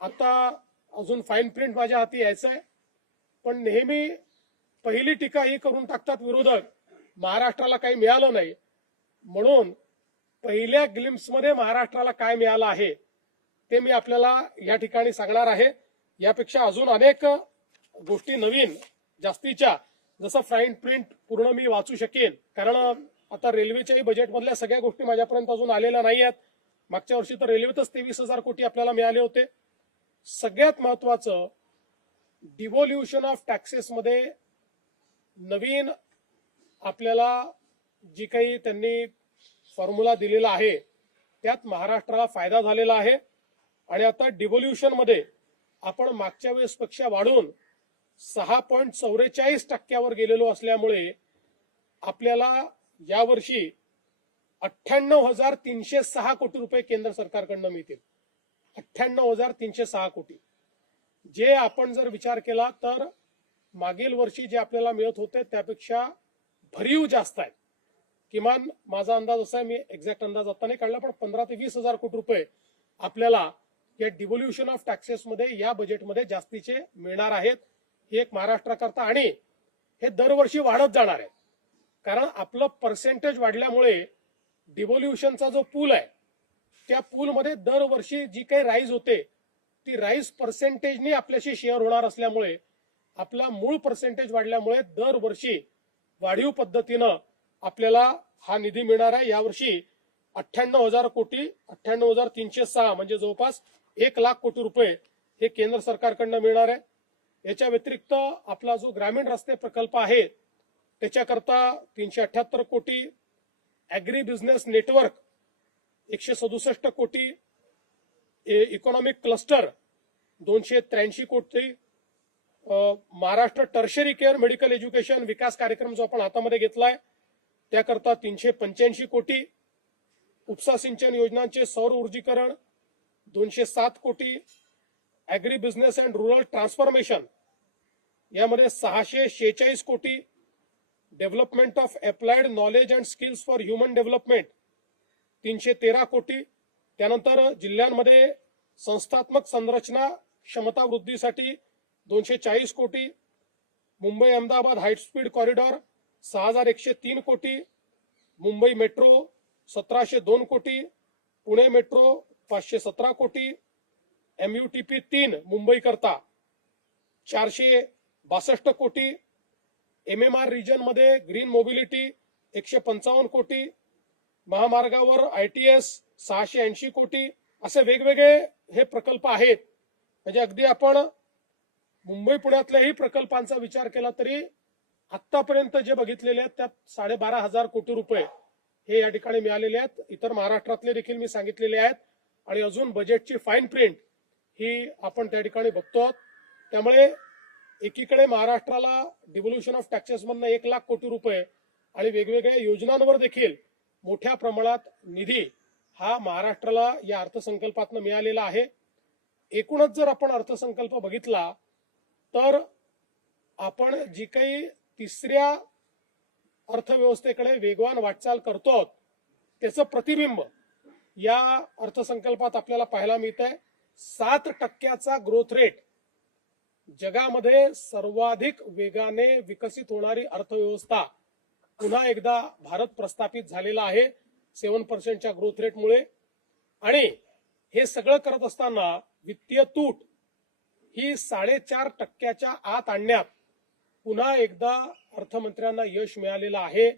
आता अजून fine print माझ्या हाती यायचं आहे, पण नेहमी पहिली टीका ही करून टाकतात विरोधक, महाराष्ट्राला काही मिळालं नाही. म्हणून पहिल्या ग्लिम्प्समध्ये महाराष्ट्राला काय मिळालं आहे ते मी आपल्याला या ठिकाणी सांगणार आहे. यापेक्षा अजून अनेक गोष्टी नवीन जास्तीच्या, जसं फाईन प्रिंट पूर्ण मी वाचू शकेन, कारण आता रेल्वेच्याही बजेटमधल्या सगळ्या गोष्टी माझ्यापर्यंत अजून आलेल्या नाही आहेत. मागच्या वर्षी तर रेल्वेतच 23,000 कोटी आपल्याला मिळाले होते. सगळ्यात महत्वाचं, डिव्होल्युशन ऑफ टॅक्सेसमध्ये नवीन आपल्याला जी काही त्यांनी फॉर्म्युला दिलेला आहे त्यात महाराष्ट्राला फायदा झालेला आहे. आणि आता डिव्होल्युशन मध्ये आपण मागच्या वेळेसपेक्षा वाढून 6.44% गेलेलो असल्यामुळे आपल्याला यावर्षी 98,306 कोटी रुपये केंद्र सरकारकडनं मिळतील. 98,306 कोटी, जे आपण जर विचार केला तर मागील वर्षी जे आपल्याला मिळत होते त्यापेक्षा भरीव जास्त आहे. किमान माझा अंदाज असा आहे, मी एक्झॅक्ट अंदाज आता नाही काढला, पण 15,000 ते 20,000 कोटी रुपये आपल्याला या डिव्होल्युशन ऑफ टॅक्सेस मध्ये या बजेटमध्ये जास्तीचे मिळणार आहेत. ही एक महाराष्ट्राकरता, आणि हे दरवर्षी वाढत जाणार आहे, कारण आपलं पर्सेंटेज वाढल्यामुळे डिव्होल्युशनचा जो पूल आहे त्या पूलमध्ये दरवर्षी जी काही राईज होते ती राईज पर्सेंटेजनी आपल्याशी शेअर होणार असल्यामुळे आपला मूळ पर्सेंटेज वाढल्यामुळे दरवर्षी वाढीव पद्धतीनं आपल्याला हा निधी मिळणार आहे. यावर्षी 98,000 कोटी, 98,306 म्हणजे जवळपास 1,00,000 कोटी रुपये हे केंद्र सरकारकडनं मिळणार आहे. याच्या व्यतिरिक्त आपला जो ग्रामीण रस्ते प्रकल्प आहे त्याच्याकरता 378 कोटी, ऍग्री बिझनेस नेटवर्क 167 कोटी, इकॉनॉमिक क्लस्टर 283 कोटी, Maharashtra tertiary care medical education विकास कार्यक्रम जो आपण हातामध्ये घेतलाय त्याकरता 385 कोटी, उपसा सिंचन योजनांचे सौर ऊर्जीकरण 207 कोटी, agri business and rural transformation यामध्ये 646 कोटी, development of applied knowledge and skills for human development 313 कोटी, त्यानंतर जिल्ह्यांमध्ये संस्थात्मक संरचना क्षमता वृद्धीसाठी 240 कोटी, Mumbai Ahmedabad high speed corridor 6,103 कोटी, मुंबई मेट्रो 1,702 कोटी, पुणे मेट्रो 517 कोटी, MUTP 3 मुंबई करता 462 कोटी, MMR रिजन मध्ये ग्रीन मोबिलिटी 155 कोटी, महामार्गावर ITS 680 कोटी, असे वेगवेगळे हे प्रकल्प आहेत. म्हणजे अगदी आपण मुंबई पुण्यातल्याही प्रकल्पांचा विचार केला तरी आतापर्यंत जे बघितलेले आहेत त्यात 12,500 कोटी रुपये हे या ठिकाणी मिळालेले आहेत. इतर महाराष्ट्रातले देखील मी सांगितलेले आहेत, आणि अजून बजेटची फाईन प्रिंट ही आपण त्या ठिकाणी बघतो. त्यामुळे एकीकडे महाराष्ट्राला डिव्होल्युशन ऑफ टॅक्सेस मधनं 1,00,000 कोटी रुपये आणि वेगवेगळ्या योजनांवर देखील मोठ्या प्रमाणात निधी हा महाराष्ट्राला या अर्थसंकल्पातनं मिळालेला आहे. एकूणच जर आपण अर्थसंकल्प बघितला तर आपण जी काही तिसऱ्या अर्थव्यवस्थेकडे वेगवान वाटचाल करतो त्याचं प्रतिबिंब या अर्थसंकल्पात आपल्याला पाहायला मिळतंय. 7% ग्रोथ रेट, जगामध्ये सर्वाधिक वेगाने विकसित होणारी अर्थव्यवस्था पुन्हा एकदा भारत प्रस्थापित झालेला आहे 7% ग्रोथ रेटमुळे. आणि हे सगळं करत असताना वित्तीय तूट ही 4.5% आत आणण्यात पुन्हा एकदा अर्थमंत्र्यांना यश मिळालेलं आहे.